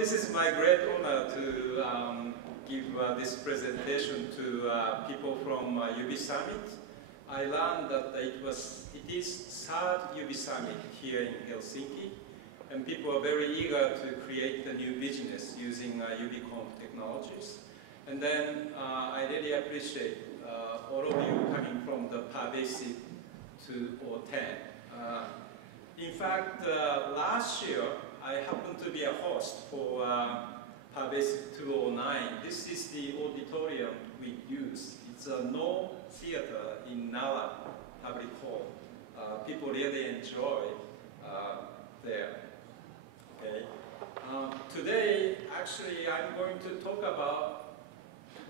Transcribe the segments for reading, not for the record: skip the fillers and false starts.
This is my great honor to give this presentation to people from UB Summit. I learned that it is third UB Summit here in Helsinki, and people are very eager to create a new business using Ubiquitous technologies. And then I really appreciate all of you coming from the pervasive 2 or 10. In fact, last year, I happened to be a host for Pervasive 209. This is the auditorium we use. It's a no theater in Nara Public Hall. People really enjoy there. Okay. Today, actually, I'm going to talk about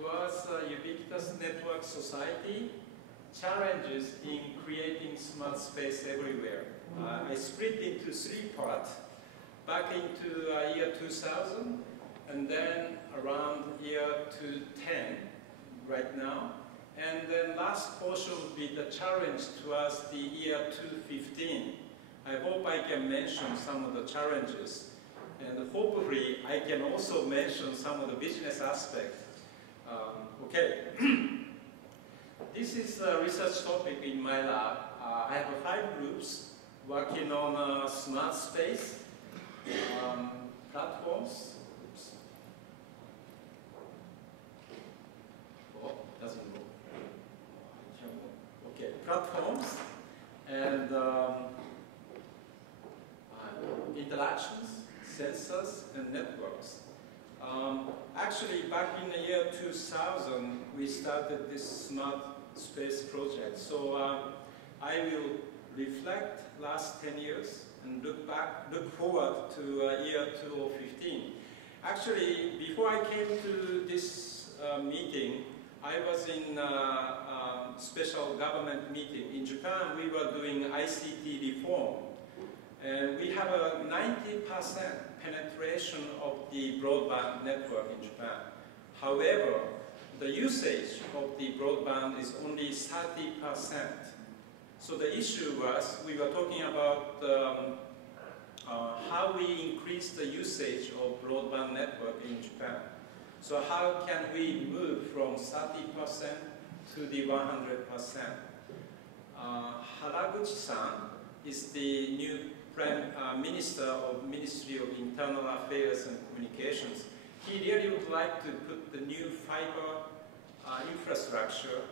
what's Ubiquitous Network Society, challenges in creating smart space everywhere. I split into 3 parts. Back into year 2000, and then around year 2010, right now. And then last portion will be the challenge towards the year 2015. I hope I can mention some of the challenges. And hopefully I can also mention some of the business aspects. Okay. This is a research topic in my lab. I have 5 groups working on smart space. Platforms. Oops. Oh, doesn't move. Okay, platforms and interactions, sensors, and networks. Actually, back in the year 2000, we started this smart space project. So I will reflect last 10 years. And look forward to year 2015. Actually, before I came to this meeting, I was in a special government meeting. In Japan, we were doing ICT reform. And we have a 90% penetration of the broadband network in Japan. However, the usage of the broadband is only 30%. So the issue was, we were talking about how we increase the usage of broadband network in Japan. So how can we move from 30% to the 100%? Haraguchi-san is the new Minister of Ministry of Internal Affairs and Communications. He really would like to put the new fiber infrastructure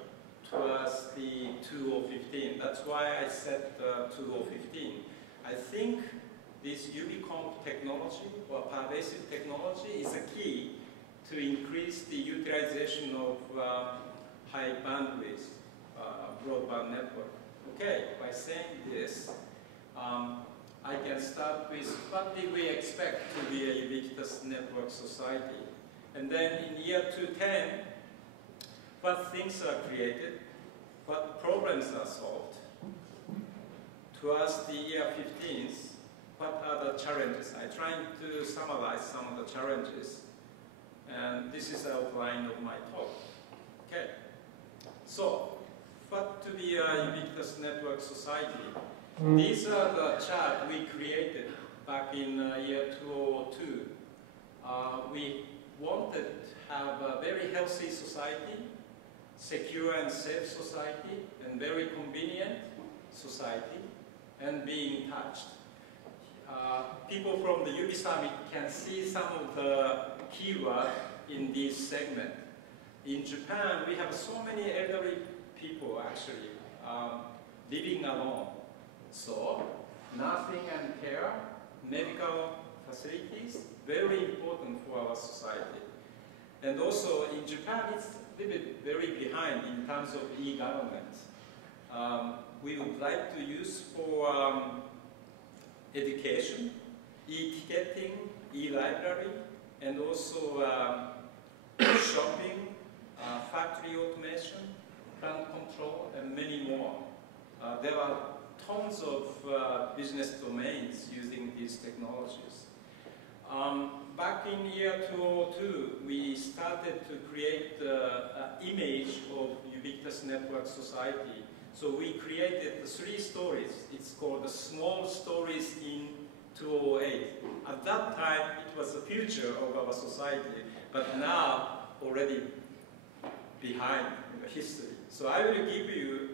towards the 2015. That's why I said 2015. I think this Ubiquitous technology or pervasive technology is a key to increase the utilization of high bandwidth broadband network. Okay, by saying this, I can start with what did we expect to be a ubiquitous network society. And then in year 2010, what things are created, what problems are solved. Towards the year 15, what are the challenges? I'm trying to summarize some of the challenges. And this is the outline of my talk. Okay. So, what to be a ubiquitous network society? These are the charts we created back in year 2002. We wanted to have a very healthy society, secure and safe society, and very convenient society, and being touched. People from the UB Summit can see some of the keywords in this segment. In Japan, we have so many elderly people actually living alone. So, nursing and care, medical facilities, very important for our society. And also in Japan, it's a little bit very behind in terms of e-government. We would like to use for education, e-ticketing, e-library, and also shopping, factory automation, plant control, and many more. There are tons of business domains using these technologies. Back in year 2002, we started to create an image of ubiquitous network society. So we created 3 stories. It's called the Small Stories in 2008. At that time, it was the future of our society, but now already behind in the history. So I will give you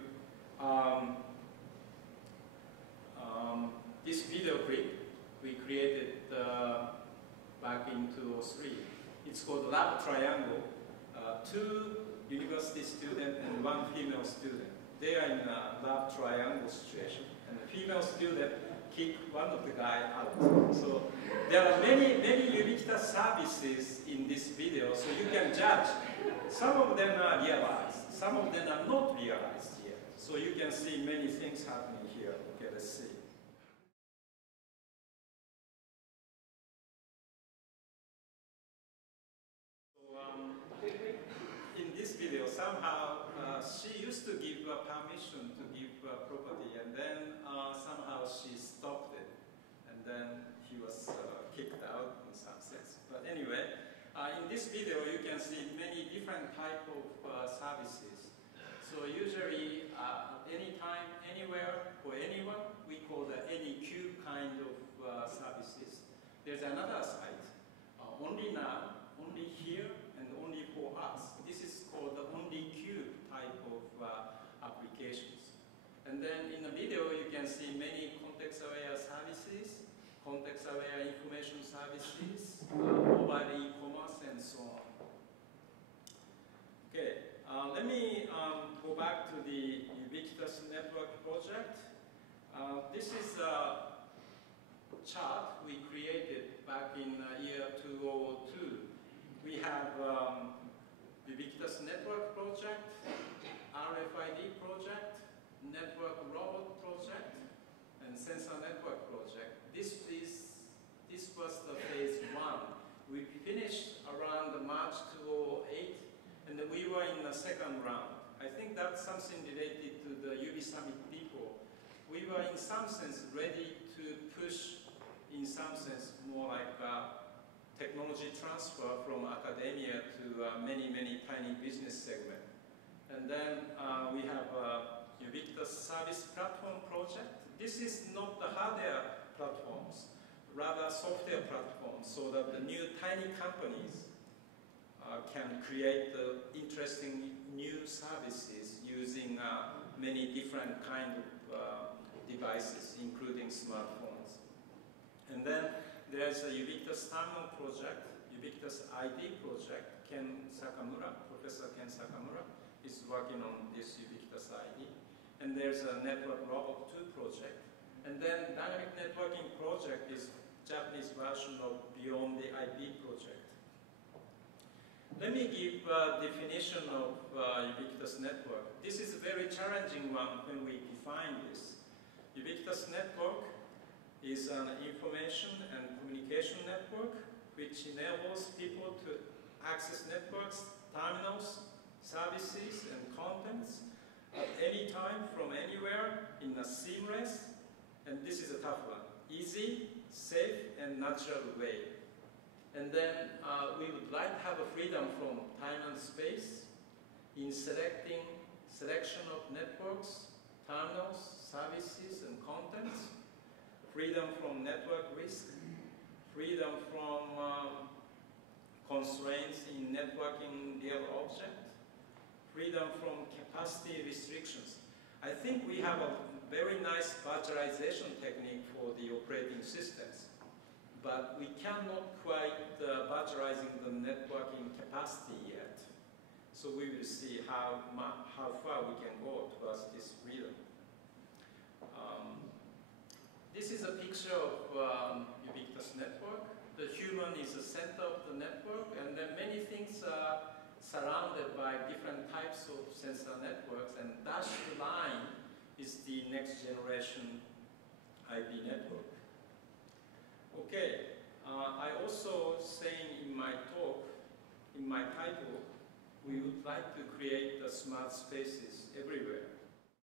this video clip we created back in 2003. It's called Love Triangle. Two university students and one female student. They are in a love triangle situation, and the female student kicked one of the guy out. So there are many Ubiquitous services in this video, so you can judge. Some of them are realized, some of them are not realized yet. So you can see many things happening here. Okay, let's see. In this video, somehow she used to give permission to give property, and then somehow she stopped it, and then he was kicked out in some sense. But anyway, in this video you can see many different type of services. So usually anytime, anywhere, for anyone, we call the any cube kind of services. There's another site, only now, only here, and only for us. This is called the only cube type of applications. And then in the video you can see many context-aware services, context-aware information services, mobile e-commerce, and so on. Okay, let me go back to the Ubiquitous Network project. This is a chart we created back in year 2002. We have Ubiquitous Network project, RFID project, Network Robot project, and Sensor Network project. This was the phase 1. We finished around March 2008, and we were in the second round. I think that's something related to the UB Summit people. We were in some sense ready to push, in some sense, more like technology transfer from academia to many tiny business segments. And then we have Ubiquitous Service Platform project. This is not the hardware platforms, rather software platforms, so that the new tiny companies can create interesting new services using many different kind of devices, including smartphones. And then there's a Ubiquitous Terminal project, Ubiquitous ID project. Professor Ken Sakamura is working on this Ubiquitous ID. And there's a Network Robot 2 project. And then Dynamic Networking project is Japanese version of Beyond the IP project. Let me give a definition of Ubiquitous Network. This is a very challenging one when we define this. Ubiquitous Network is an information and communication network which enables people to access networks, terminals, services, and contents at any time from anywhere in a seamless, and this is a tough one, easy, safe, and natural way. And then we would like to have a freedom from time and space in selection of networks, terminals, services, and contents, freedom from network risk, freedom from constraints in networking real object, freedom from capacity restrictions. I think we have a very nice virtualization technique for the operating systems, but we cannot quite virtualizing the networking capacity yet. So we will see how far we can go towards this freedom. This is a picture of Ubiquitous Network. The human is the center of the network, and then many things are surrounded by different types of sensor networks, and dashed line is the next generation IP network. Okay, I also saying in my talk, in my title, we would like to create the smart spaces everywhere.